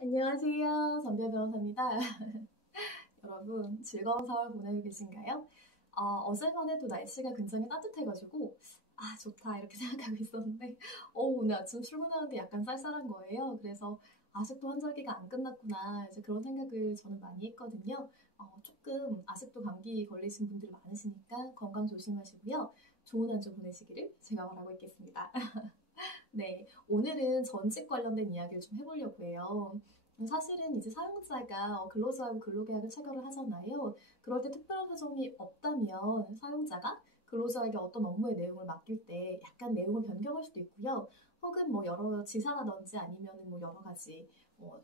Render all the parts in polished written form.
안녕하세요. 전별 변호사입니다. 여러분, 즐거운 4월 보내고 계신가요? 어제만 해도 날씨가 굉장히 따뜻해가지고, 좋다, 이렇게 생각하고 있었는데, 오늘 아침 출근하는데 약간 쌀쌀한 거예요. 그래서 아직도 환절기가 안 끝났구나, 이제 그런 생각을 저는 많이 했거든요. 조금 아직도 감기 걸리신 분들이 많으시니까 건강 조심하시고요. 좋은 한 주 보내시기를 제가 바라고 있겠습니다. 네, 오늘은 전직 관련된 이야기를 좀 해보려고 해요. 사실은 이제 사용자가 근로자하고 근로계약을 체결을 하잖아요. 그럴 때 특별한 사정이 없다면 사용자가 근로자에게 어떤 업무의 내용을 맡길 때 약간 내용을 변경할 수도 있고요. 혹은 뭐 여러 지사라든지 아니면은 뭐 여러 가지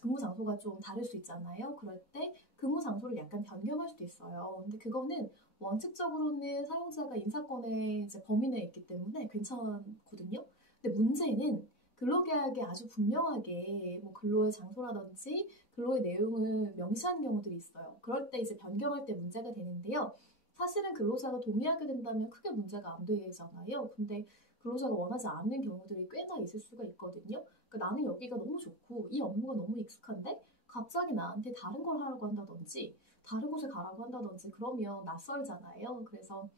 근무 장소가 좀 다를 수 있잖아요. 그럴 때 근무 장소를 약간 변경할 수도 있어요. 근데 그거는 원칙적으로는 사용자가 인사권의 이제 범위 내에 있기 때문에 괜찮거든요. 근데 문제는 근로계약에 아주 분명하게 뭐 근로의 장소라든지 근로의 내용을 명시한 경우들이 있어요. 그럴 때 이제 변경할 때 문제가 되는데요. 사실은 근로자가 동의하게 된다면 크게 문제가 안 되잖아요. 근데 근로자가 원하지 않는 경우들이 꽤나 있을 수가 있거든요. 그러니까 나는 여기가 너무 좋고 이 업무가 너무 익숙한데 갑자기 나한테 다른 걸 하라고 한다든지 다른 곳에 가라고 한다든지 그러면 낯설잖아요. 그래서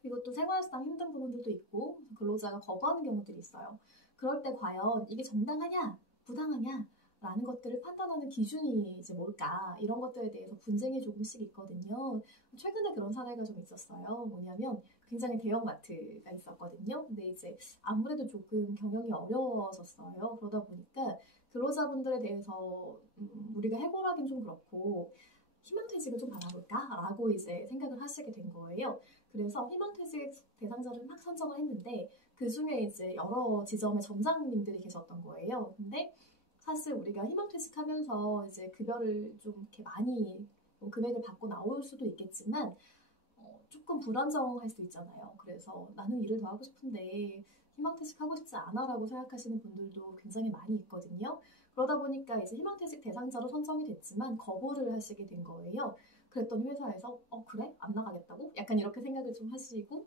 그리고 또 생활상 힘든 부분들도 있고 근로자가 거부하는 경우들이 있어요. 그럴 때 과연 이게 정당하냐, 부당하냐 라는 것들을 판단하는 기준이 이제 뭘까 이런 것들에 대해서 분쟁이 조금씩 있거든요. 최근에 그런 사례가 좀 있었어요. 뭐냐면 굉장히 대형마트가 있었거든요. 근데 이제 아무래도 조금 경영이 어려워졌어요. 그러다 보니까 근로자분들에 대해서 우리가 해고하긴 좀 그렇고 희망퇴직을 좀 받아볼까라고 이제 생각을 하시게 된 거예요. 그래서 희망퇴직 대상자를 막 선정을 했는데 그 중에 이제 여러 지점의 점장님들이 계셨던 거예요. 근데 사실 우리가 희망퇴직하면서 이제 급여를 좀 이렇게 많이 금액을 받고 나올 수도 있겠지만 조금 불안정할 수 있잖아요. 그래서 나는 일을 더 하고 싶은데 희망퇴직 하고 싶지 않아라고 생각하시는 분들도 굉장히 많이 있거든요. 그러다 보니까 이제 희망퇴직 대상자로 선정이 됐지만 거부를 하시게 된 거예요. 그랬더니 회사에서 그래? 안 나가겠다고? 약간 이렇게 생각을 좀 하시고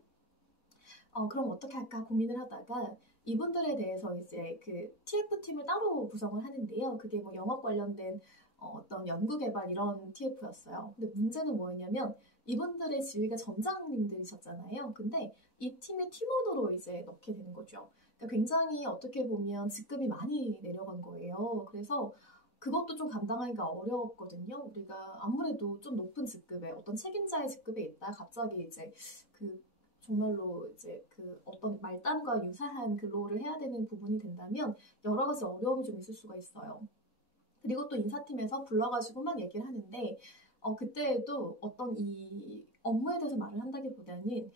그럼 어떻게 할까 고민을 하다가 이분들에 대해서 이제 그 TF팀을 따로 구성을 하는데요. 그게 뭐 영업 관련된 어떤 연구개발 이런 TF였어요. 근데 문제는 뭐였냐면 이분들의 지위가 점장님들이셨잖아요. 근데 이 팀의 팀원으로 이제 넣게 되는 거죠. 그러니까 굉장히 어떻게 보면 직급이 많이 내려간 거예요. 그래서 그것도 좀 감당하기가 어려웠거든요. 우리가 아무래도 좀 높은 직급에 어떤 책임자의 직급에 있다 갑자기 이제 그 정말로 이제 그 어떤 말단과 유사한 근로를 해야 되는 부분이 된다면 여러 가지 어려움이 좀 있을 수가 있어요. 그리고 또 인사팀에서 불러가지고 막 얘기를 하는데 그때에도 어떤 이 업무에 대해서 말을 한다기보다는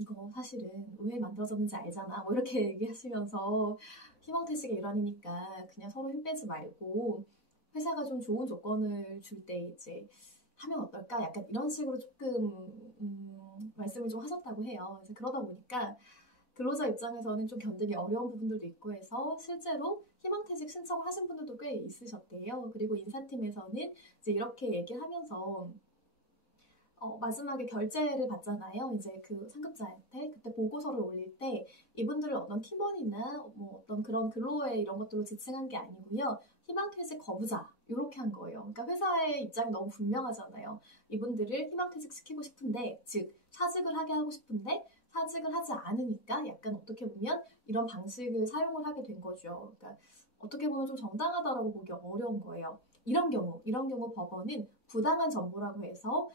이거 사실은 왜 만들어졌는지 알잖아. 뭐 이렇게 얘기하시면서 희망퇴직의 일환이니까 그냥 서로 힘 빼지 말고 회사가 좀 좋은 조건을 줄 때 이제 하면 어떨까? 약간 이런 식으로 조금 말씀을 좀 하셨다고 해요. 그래서 그러다 보니까 근로자 입장에서는 좀 견디기 어려운 부분들도 있고 해서 실제로 희망퇴직 신청을 하신 분들도 꽤 있으셨대요. 그리고 인사팀에서는 이제 이렇게 얘기를 하면서 마지막에 결제를 받잖아요. 이제 그 상급자한테 그때 보고서를 올릴 때 이분들을 어떤 팀원이나 뭐 어떤 그런 근로에 이런 것들로 지칭한 게 아니고요. 희망퇴직 거부자 이렇게 한 거예요. 그러니까 회사의 입장이 너무 분명하잖아요. 이분들을 희망퇴직 시키고 싶은데 즉 사직을 하게 하고 싶은데 사직을 하지 않으니까 약간 어떻게 보면 이런 방식을 사용을 하게 된 거죠. 그러니까 어떻게 보면 좀 정당하다라고 보기 어려운 거예요. 이런 경우 법원은 부당한 정보라고 해서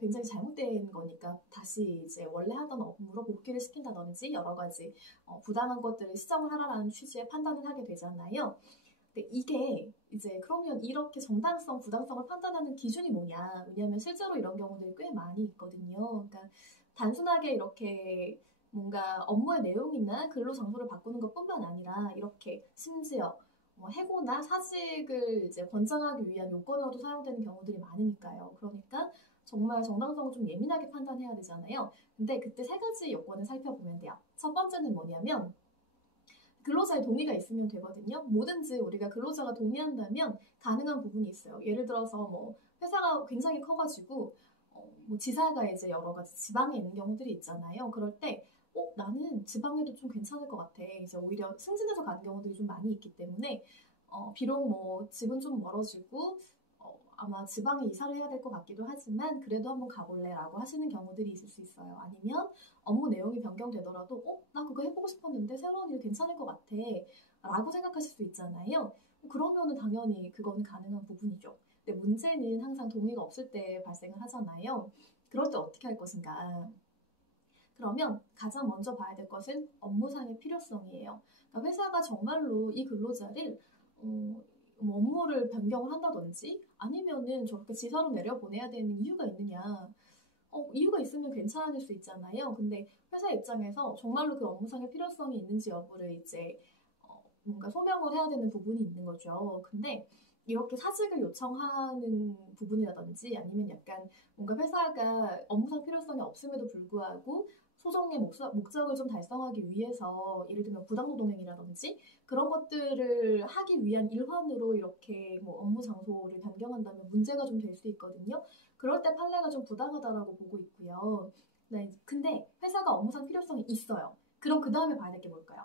굉장히 잘못된 거니까 다시 이제 원래 하던 업무로 복귀를 시킨다든지 여러 가지 부당한 것들을 시정을 하라는 취지의 판단을 하게 되잖아요. 근데 이게 이제 그러면 이렇게 정당성, 부당성을 판단하는 기준이 뭐냐? 왜냐하면 실제로 이런 경우들이 꽤 많이 있거든요. 그러니까 단순하게 이렇게 뭔가 업무의 내용이나 근로 장소를 바꾸는 것뿐만 아니라 이렇게 심지어 해고나 사직을 이제 권장하기 위한 요건으로도 사용되는 경우들이 많으니까요. 그러니까 정말 정당성을 좀 예민하게 판단해야 되잖아요. 근데 그때 세 가지 요건을 살펴보면 돼요. 첫 번째는 뭐냐면 근로자의 동의가 있으면 되거든요. 뭐든지 우리가 근로자가 동의한다면 가능한 부분이 있어요. 예를 들어서 뭐 회사가 굉장히 커가지고 뭐 지사가 이제 여러 가지 지방에 있는 경우들이 있잖아요. 그럴 때 나는 지방에도 좀 괜찮을 것 같아. 이제 오히려 승진해서 가는 경우들이 좀 많이 있기 때문에 비록 뭐 집은 좀 멀어지고 아마 지방에 이사를 해야 될 것 같기도 하지만 그래도 한번 가볼래 라고 하시는 경우들이 있을 수 있어요. 아니면 업무 내용이 변경되더라도 나 그거 해보고 싶었는데 새로운 일 괜찮을 것 같아 라고 생각하실 수 있잖아요. 그러면은 당연히 그거는 가능한 부분이죠. 근데 문제는 항상 동의가 없을 때 발생을 하잖아요. 그럴 때 어떻게 할 것인가? 그러면 가장 먼저 봐야 될 것은 업무상의 필요성이에요. 그러니까 회사가 정말로 이 근로자를 뭐 업무를 변경을 한다든지 아니면은 저렇게 지사로 내려보내야 되는 이유가 있느냐. 이유가 있으면 괜찮을 수 있잖아요. 근데 회사 입장에서 정말로 그 업무상의 필요성이 있는지 여부를 이제 뭔가 소명을 해야 되는 부분이 있는 거죠. 근데 이렇게 사직을 요청하는 부분이라든지 아니면 약간 뭔가 회사가 업무상 필요성이 없음에도 불구하고 소정의 목적을 좀 달성하기 위해서 예를 들면 부당노동행위라든지 그런 것들을 하기 위한 일환으로 이렇게 뭐 업무 장소를 변경한다면 문제가 좀 될 수 있거든요. 그럴 때 판례가 좀 부당하다라고 보고 있고요. 네, 근데 회사가 업무상 필요성이 있어요. 그럼 그 다음에 봐야 될 게 뭘까요?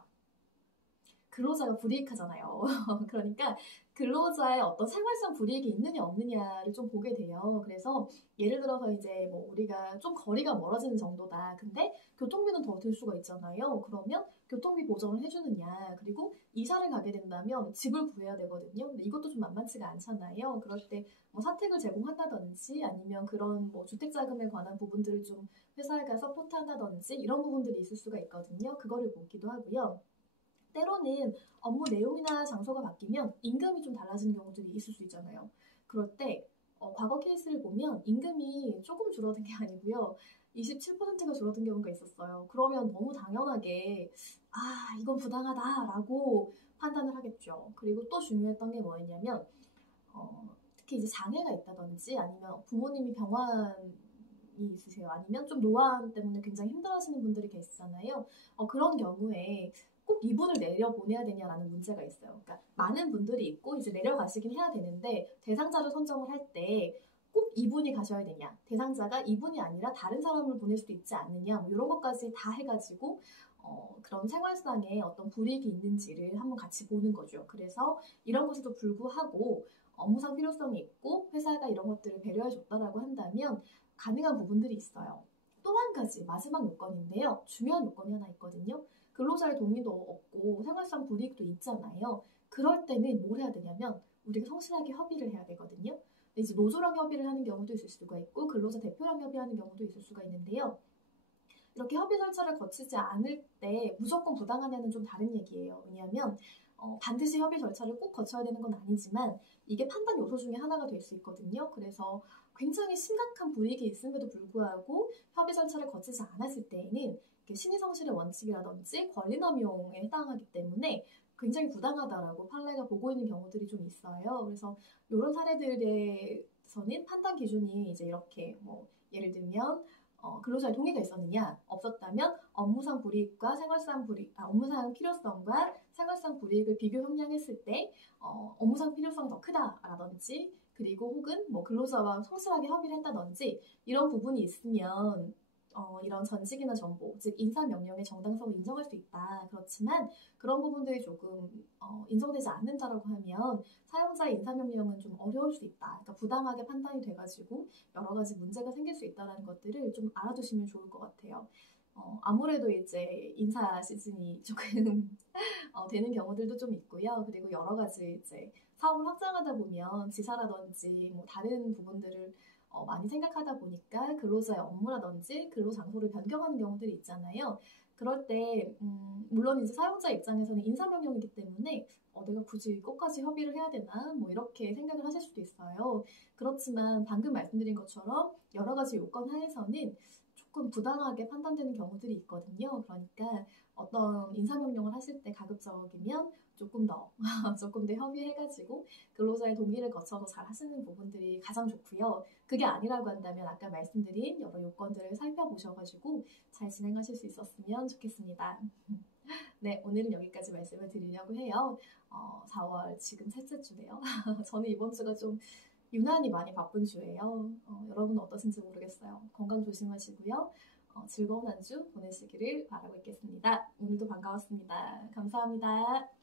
근로자가 불이익하잖아요. 그러니까 근로자의 어떤 생활상 불이익이 있느냐 없느냐를 좀 보게 돼요. 그래서 예를 들어서 이제 뭐 우리가 좀 거리가 멀어지는 정도다. 근데 교통비는 더 들 수가 있잖아요. 그러면 교통비 보전을 해주느냐. 그리고 이사를 가게 된다면 집을 구해야 되거든요. 근데 이것도 좀 만만치가 않잖아요. 그럴 때 뭐 사택을 제공한다든지 아니면 그런 뭐 주택자금에 관한 부분들을 좀 회사가 서포트한다든지 이런 부분들이 있을 수가 있거든요. 그거를 보기도 하고요. 때로는 업무 내용이나 장소가 바뀌면 임금이 좀 달라지는 경우들이 있을 수 있잖아요. 그럴 때 과거 케이스를 보면 임금이 조금 줄어든 게 아니고요. 27%가 줄어든 경우가 있었어요. 그러면 너무 당연하게 이건 부당하다라고 판단을 하겠죠. 그리고 또 중요했던 게 뭐였냐면 특히 이제 장애가 있다든지 아니면 부모님이 병환이 있으세요. 아니면 좀 노안 때문에 굉장히 힘들어하시는 분들이 계시잖아요. 그런 경우에 꼭 이분을 내려보내야 되냐라는 문제가 있어요. 그러니까 많은 분들이 있고 이제 내려가시긴 해야 되는데 대상자를 선정을 할 때 꼭 이분이 가셔야 되냐, 대상자가 이분이 아니라 다른 사람을 보낼 수도 있지 않느냐, 뭐 이런 것까지 다 해가지고 그런 생활상에 어떤 불이익이 있는지를 한번 같이 보는 거죠. 그래서 이런 것에도 불구하고 업무상 필요성이 있고 회사가 이런 것들을 배려해줬다라고 한다면 가능한 부분들이 있어요. 또 한 가지 마지막 요건인데요. 중요한 요건이 하나 있거든요. 근로자의 동의도 없고 생활상 불이익도 있잖아요. 그럴 때는 뭘 해야 되냐면 우리가 성실하게 협의를 해야 되거든요. 이제 노조랑 협의를 하는 경우도 있을 수가 있고 근로자 대표랑 협의하는 경우도 있을 수가 있는데요. 이렇게 협의 절차를 거치지 않을 때 무조건 부당하냐는 좀 다른 얘기예요. 왜냐하면 반드시 협의 절차를 꼭 거쳐야 되는 건 아니지만 이게 판단 요소 중에 하나가 될 수 있거든요. 그래서 굉장히 심각한 불이익이 있음에도 불구하고 협의 절차를 거치지 않았을 때에는 신의성실의 원칙이라든지 권리남용에 해당하기 때문에 굉장히 부당하다라고 판례가 보고 있는 경우들이 좀 있어요. 그래서 이런 사례들에서는 판단 기준이 이제 이렇게 뭐 예를 들면 근로자의 동의가 있었느냐 없었다면 업무상 불이익과 업무상 필요성과 생활상 불이익을 비교 형량했을 때 업무상 필요성이 더 크다라든지 그리고 혹은 뭐 근로자와 성실하게 협의를 했다든지 이런 부분이 있으면 이런 전직이나 정보, 즉 인사명령의 정당성을 인정할 수 있다. 그렇지만 그런 부분들이 조금 인정되지 않는다라고 하면 사용자의 인사명령은 좀 어려울 수 있다. 그러니까 부당하게 판단이 돼가지고 여러 가지 문제가 생길 수 있다는 것들을 좀 알아두시면 좋을 것 같아요. 아무래도 이제 인사 시즌이 조금 되는 경우들도 좀 있고요. 그리고 여러 가지 이제 사업을 확장하다 보면 지사라든지 뭐 다른 부분들을 많이 생각하다 보니까 근로자의 업무라든지 근로 장소를 변경하는 경우들이 있잖아요. 그럴 때 물론 이제 사용자 입장에서는 인사명령이기 때문에 내가 굳이 이것까지 협의를 해야 되나 뭐 이렇게 생각을 하실 수도 있어요. 그렇지만 방금 말씀드린 것처럼 여러 가지 요건 하에서는 조금 부당하게 판단되는 경우들이 있거든요. 그러니까 어떤 인사명령을 하실 때 가급적이면 조금 더 협의해가지고 근로자의 동의를 거쳐서 잘 하시는 부분들이 가장 좋고요. 그게 아니라고 한다면 아까 말씀드린 여러 요건들을 살펴보셔가지고 잘 진행하실 수 있었으면 좋겠습니다. 네, 오늘은 여기까지 말씀을 드리려고 해요. 4월 지금 셋째 주네요. 저는 이번 주가 좀 유난히 많이 바쁜 주예요. 여러분은 어떠신지 모르겠어요. 건강 조심하시고요. 즐거운 한 주 보내시기를 바라고 있겠습니다. 오늘도 반가웠습니다. 감사합니다.